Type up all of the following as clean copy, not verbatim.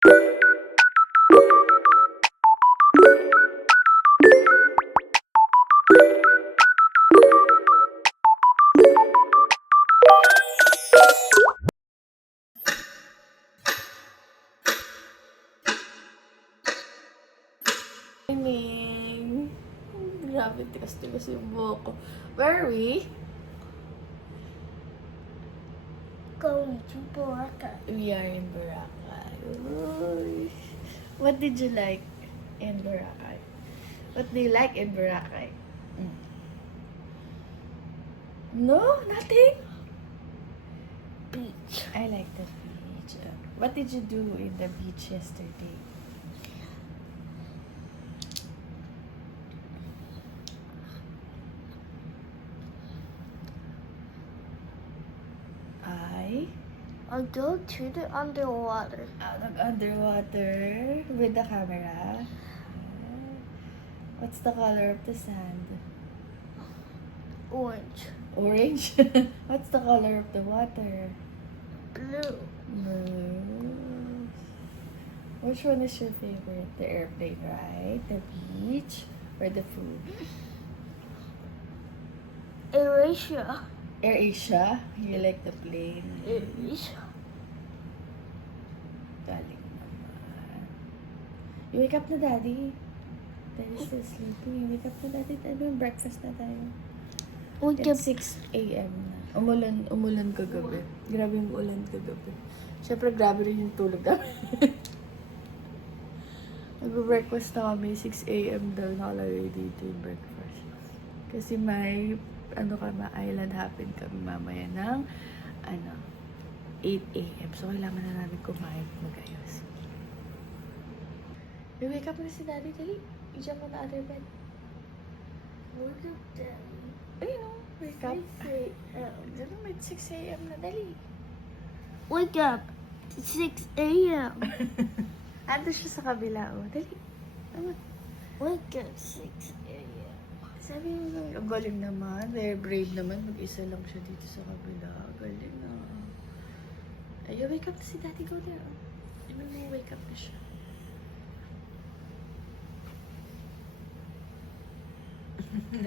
Morning! Grabe, tigas-tigas yung buhok ko. Where are we? Going to Boracay. We are in Boracay. Uy. What did you like in Boracay? What do you like in Boracay? No? Nothing? Beach. I like the beach. What did you do in the beach yesterday? I'll go to the underwater. Underwater with the camera. What's the color of the sand? Orange. Orange? What's the color of the water? Blue. Blue. Which one is your favorite? The airplane ride, the beach, or the food? AirAsia. AirAsia? You like the plane? AirAsia. Galing naman. You wake up na, Daddy. Daddy's still sleeping. You wake up na, Daddy. Ano, breakfast na tayo. It's 6 a.m. na. Umulan kagabi. Grabe yung ulan kagabi. Siyempre, grabe rin yung tulog namin. Nag-breakfast na kami. 6 a.m. daw nakalagay dito yung breakfast. Kasi may, island hopping kami mamaya ng, 8 a.m. So, kailangan na namin kumain mag-ayos. Wake up na si Daddy. Dali. I-jump on the other bed. Wake up, Daddy. Ayun o. Wake up. 6 a.m. Dali, may 6 a.m. na. Dali. Wake up. 6 a.m. Ando siya sa kabila o. Dali. Tama. Wake up 6 a.m. Sabi mo, ang galing naman. Very brave naman. Mag-isa lang siya dito sa kabila. Galing na. Ayaw, wake up na si Daddy. Go there. Sabi mo, wake up na siya.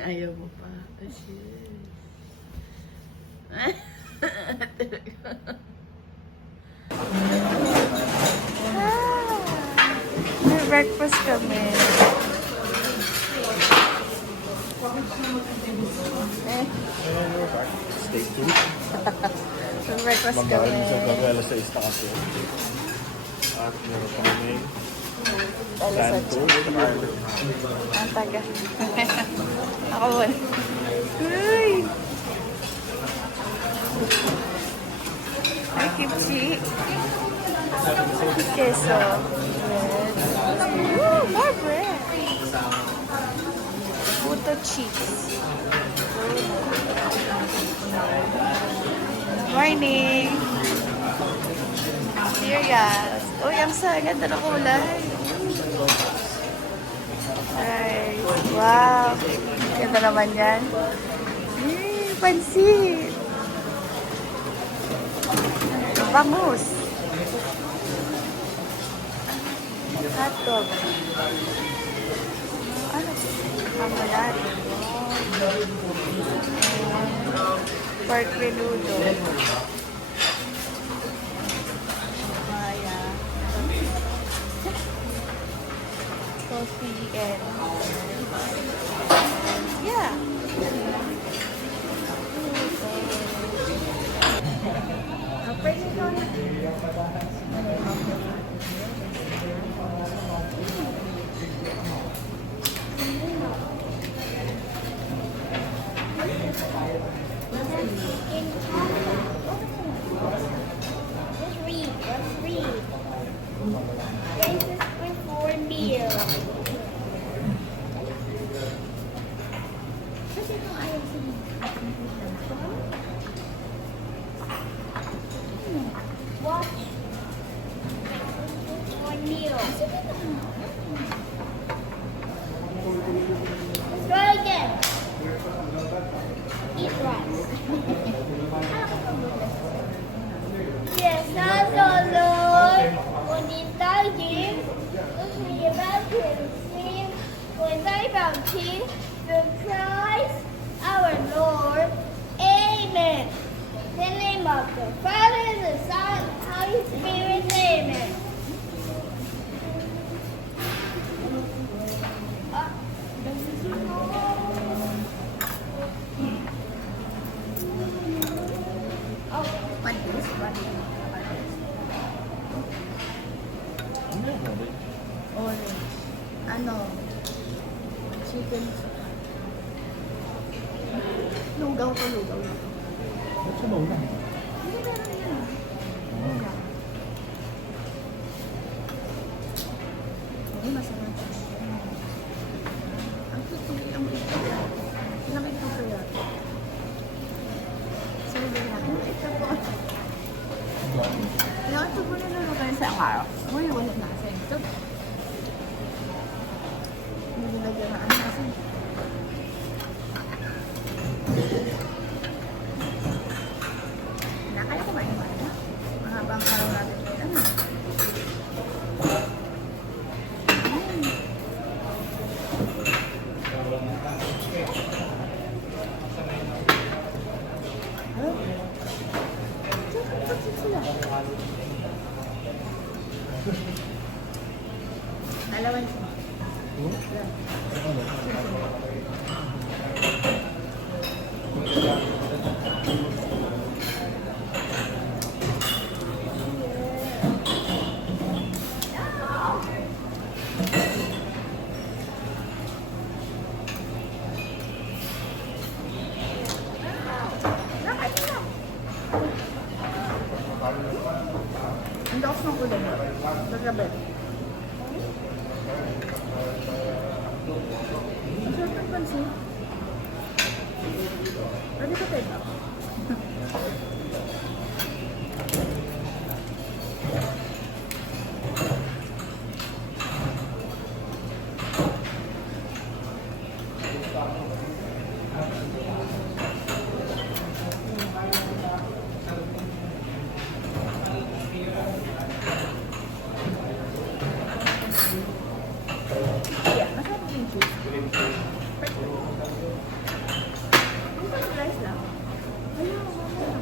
Ayaw mo pa. Kasi... May breakfast kami. Stay tuned. May breakfast kami. Mag-aalis sa gabi, alas 6 na kasi. At meron pa kami santo. Ang taga. Ako wala. Uy! Ay, kimchi. Queso. Bread. Woo! More bread. Puto cheese. Morning! Cereals. Uy, ang ganda ng kulay. Right. Wow. Ganda naman yan. Pansit. Bangus. Hotdog. Ano? Kamulat. Pork menudo. Maya. Coffee and yeah. Let's read. This is before meal. Watch. For meal. Let's try again. Eat rice. Yes, that's all, Lord. Bonita from peace through Christ our Lord. Amen. In the name of the Father, the Son, and the Holy Spirit. Amen. What is? Ano yan, natin? Orange. Ano? Chicken. Lugaw ko, lugaw. Ba't sa bawang? Hindi meron yan. Lugaw. Ay, masarap. Ang tutuloy ang ito. Ilang ito kaya? Sabi natin, ito po. Ilang ito po nilulugan sa araw. Uy, wala na kasi ito. Nilagyan na ano kasi. Na kaya kumain ba na? Mahabang araw natin. Ano? Dalawan siya. Ang lakas ng ulan. Kagabi. Ang sarap ng pansin. Pwede ka tayo. Yeah, masarap yung cheese. Perfect. Ang parang rice lang. Ayun, mamaya.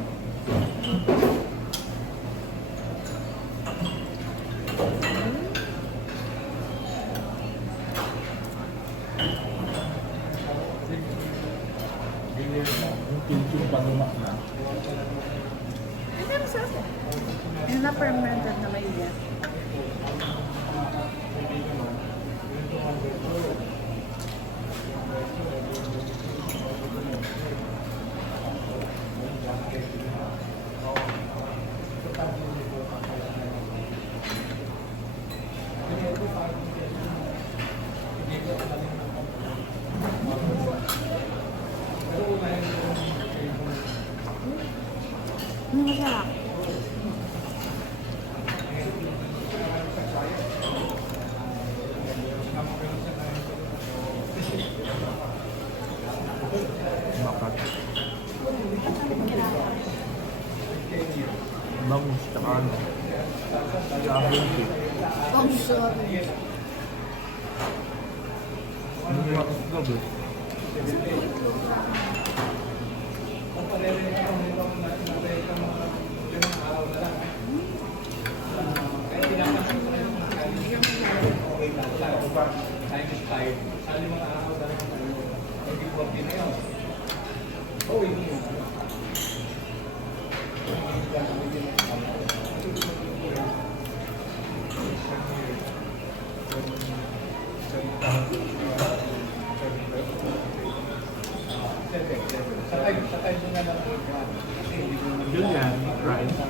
Yung pinching panumak na. Ang sarap sarap eh. Yung na-fermented na may iya. Masarap. Makat. Bangus, tsaka ano. Tsaka pinching. Ang sarap. Ano yung makat gabi? Yun yan, rice.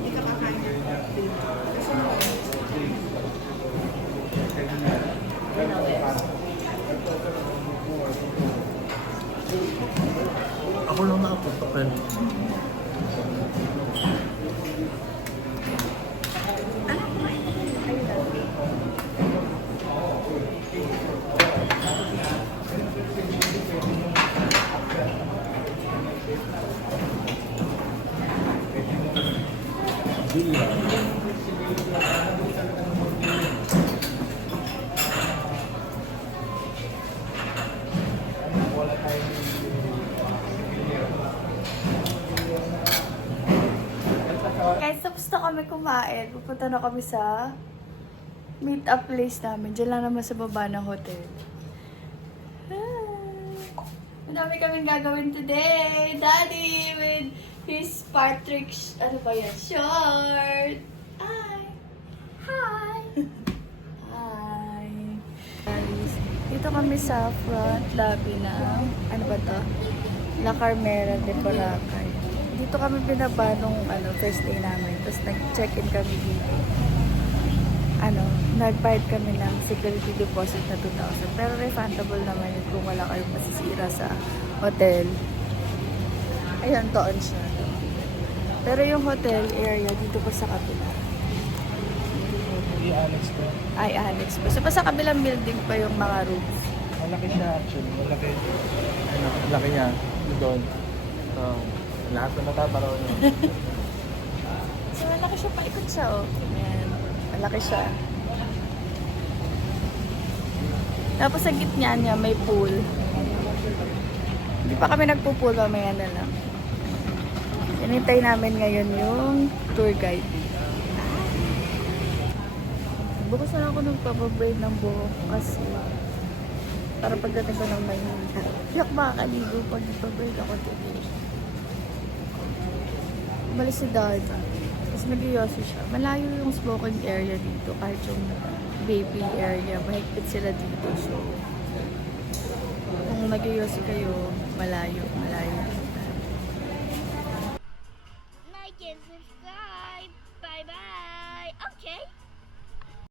Hindi ka kakain. Ako lang nakapunta pero Ano kumain? Ayun lang. Guys, tapos na kami kumain. Pupunta na kami sa meet-up place namin. Diyan lang naman sa baba ng hotel. Madami kaming gagawin today. Daddy with his Patrick, ano ba yan? Short. Hi. Hi. Hi. Guys, dito kami sa front lobby ng, ano ba to? La Carmera de Boracay. Dito kami binaba nung first day namin. Tapos nag-check-in kami dito. Nag-bayad kami ng security deposit na 2,000. Pero refundable naman yun kung wala kayong masisira sa hotel. Ayun, doon siya. Pero yung hotel area dito pa sa kabila. I-annex ko. Ay, annex pa. So, pa sa kabilang building pa yung mga rooms. Malaki siya actually. Malaki. Malaki niya. Doon. So, lahat na natataraw niya. So, malaki siya. Paikot siya, oh. Ayan. Malaki siya. Tapos sa gitna niya may pool. Hindi pa kami nagpo-pool, mamaya na lang. Inintay namin ngayon yung tour guide. Bukas na lang ako nagpapabraid ng buhok kasi para pagdating ko ng Maynila. Hindi ako makakaligo pag nagpabraid ako today. Umalis si Dad. Tapos nag-yosi siya. Malayo yung smoking area dito kahit yung baby area. Mahigpit sila dito. So, kung nag-yosi kayo, malayo. Like and subscribe. Bye bye. Okay.